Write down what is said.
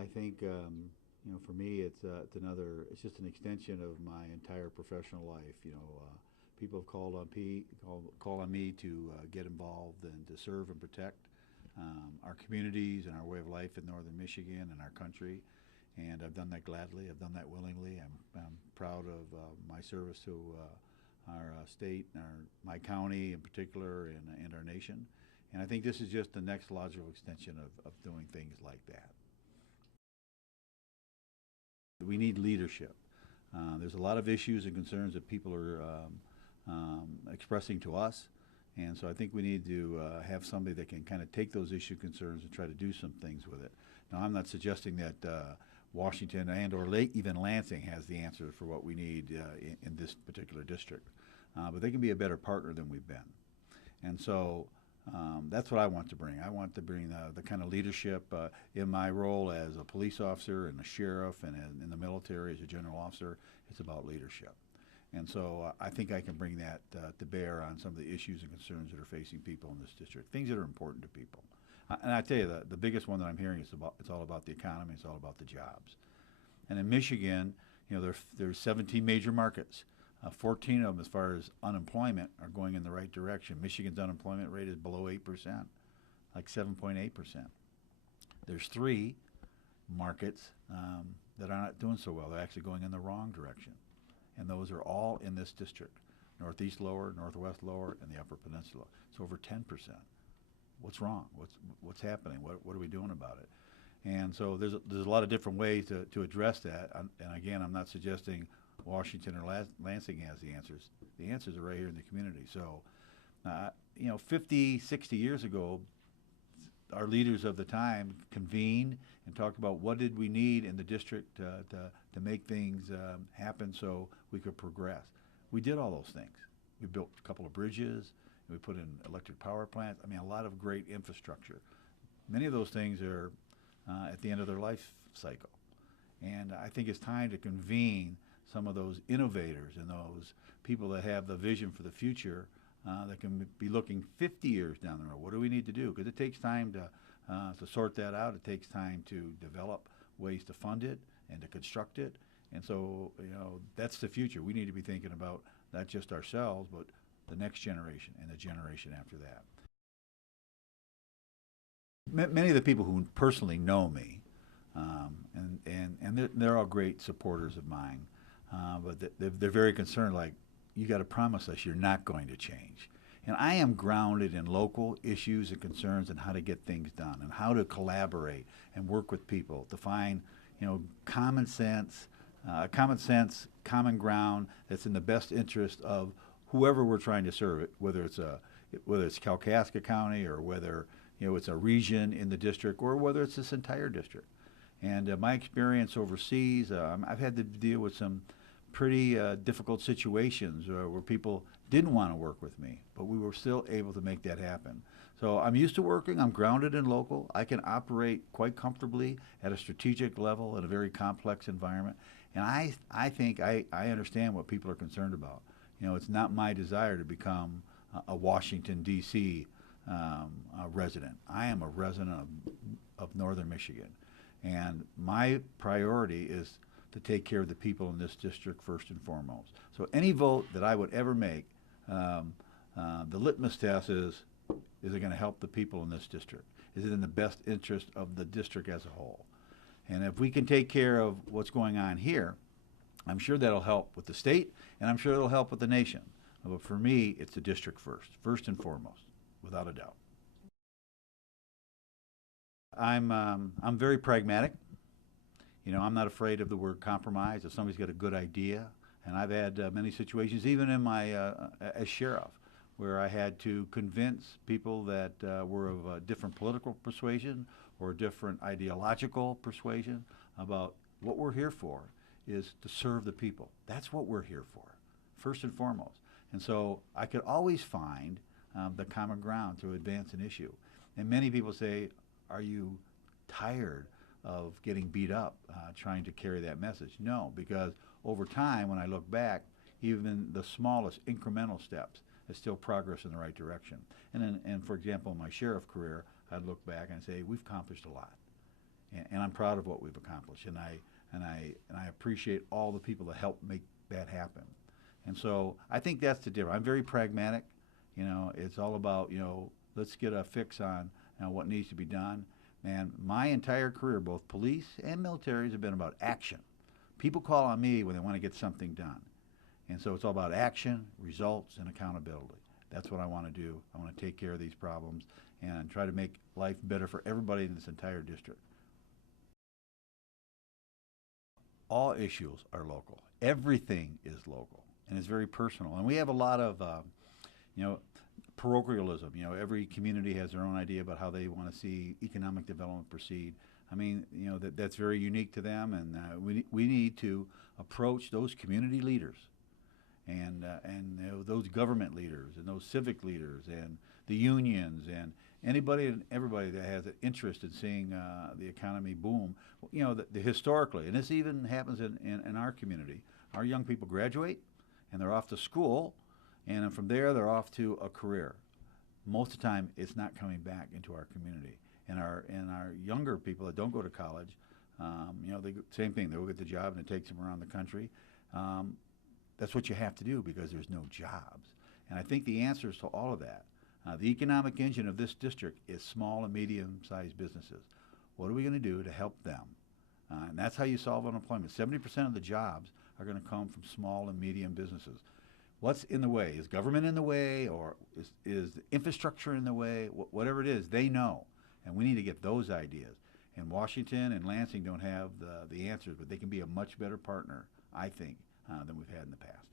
I think, for me, it's just an extension of my entire professional life. People have called on me to get involved and to serve and protect our communities and our way of life in northern Michigan and our country. And I've done that gladly. I've done that willingly. I'm proud of my service to our state, and my county in particular, and our nation. And I think this is just the next logical extension of doing things like that. We need leadership. There's a lot of issues and concerns that people are expressing to us, and so I think we need to have somebody that can kind of take those issue concerns and try to do some things with it. Now, I'm not suggesting that Washington and/or even Lansing has the answer for what we need in this particular district, but they can be a better partner than we've been. And so that's what I want to bring. I want to bring the kind of leadership in my role as a police officer and a sheriff and in the military as a general officer. It's about leadership. And so I think I can bring that to bear on some of the issues and concerns that are facing people in this district, things that are important to people. And I tell you, the biggest one that I'm hearing is it's all about the economy, it's all about the jobs. And in Michigan, there's 17 major markets. 14 of them, as far as unemployment, are going in the right direction. Michigan's unemployment rate is below 8%, like 7.8%. There's 3 markets that are not doing so well. They're actually going in the wrong direction. And those are all in this district: Northeast Lower, Northwest Lower, and the Upper Peninsula. It's over 10%. What's wrong? What's happening? What are we doing about it? And so there's a lot of different ways to address that. And again, I'm not suggesting Washington or Lansing has the answers. The answers are right here in the community. So, 50, 60 years ago, our leaders of the time convened and talked about what did we need in the district to make things happen so we could progress. We did all those things. We built a couple of bridges, and we put in electric power plants. I mean, a lot of great infrastructure. Many of those things are at the end of their life cycle. And I think it's time to convene some of those innovators and those people that have the vision for the future that can be looking 50 years down the road. What do we need to do? Because it takes time to sort that out. It takes time to develop ways to fund it and to construct it. And so, that's the future. We need to be thinking about not just ourselves, but the next generation and the generation after that. Many of the people who personally know me, and they're all great supporters of mine, but they're very concerned, like, you got to promise us you're not going to change. And I am grounded in local issues and concerns and how to get things done and how to collaborate and work with people to find, common sense, common ground that's in the best interest of whoever we're trying to serve it, whether it's Kalkaska County or whether it's a region in the district or whether it's this entire district. And my experience overseas, I've had to deal with some pretty difficult situations where people didn't want to work with me, but we were still able to make that happen. So I'm used to working. I'm grounded in local. I can operate quite comfortably at a strategic level in a very complex environment. And I think I understand what people are concerned about. It's not my desire to become a Washington, D.C. Resident. I am a resident of northern Michigan. And my priority is to take care of the people in this district first and foremost. So any vote that I would ever make, the litmus test is it going to help the people in this district? Is it in the best interest of the district as a whole? And if we can take care of what's going on here, I'm sure that'll help with the state, and I'm sure it'll help with the nation. But for me, it's the district first and foremost, without a doubt. I'm very pragmatic. I'm not afraid of the word compromise. If somebody's got a good idea, and I've had many situations, even in my as sheriff, where I had to convince people that were of a different political persuasion or a different ideological persuasion about what we're here for is to serve the people. That's what we're here for, first and foremost. And so I could always find the common ground to advance an issue. And many people say, are you tired of getting beat up trying to carry that message? No, because over time, when I look back, even the smallest incremental steps is still progress in the right direction. And for example, in my sheriff career, I'd look back and say, we've accomplished a lot. and I'm proud of what we've accomplished, and I appreciate all the people that helped make that happen. And so I think that's the difference. I'm very pragmatic. You know, it's all about, you know, let's get a fix on, you know, what needs to be done. And my entire career, both police and militaries, have been about action. People call on me when they want to get something done. And so it's all about action, results, and accountability. That's what I want to do. I want to take care of these problems and try to make life better for everybody in this entire district. All issues are local. Everything is local, and it's very personal. And we have a lot of, you know, parochialism. You know, every community has their own idea about how they want to see economic development proceed. I mean, you know, that's very unique to them, and we need to approach those community leaders and you know, those government leaders and those civic leaders and the unions and anybody and everybody that has an interest in seeing the economy boom. You know, historically, and this even happens in our community. Our young people graduate and they're off to school, and then from there they're off to a career. Most of the time, it's not coming back into our community. And our younger people that don't go to college, you know, same thing. They will get the job and it takes them around the country. That's what you have to do because there's no jobs. And I think the answers to all of that, the economic engine of this district is small and medium-sized businesses. What are we going to do to help them? And that's how you solve unemployment. 70% of the jobs are going to come from small and medium businesses. What's in the way? Is government in the way, or is the infrastructure in the way? Whatever it is, they know. And we need to get those ideas. And Washington and Lansing don't have the answers, but they can be a much better partner, I think, than we've had in the past.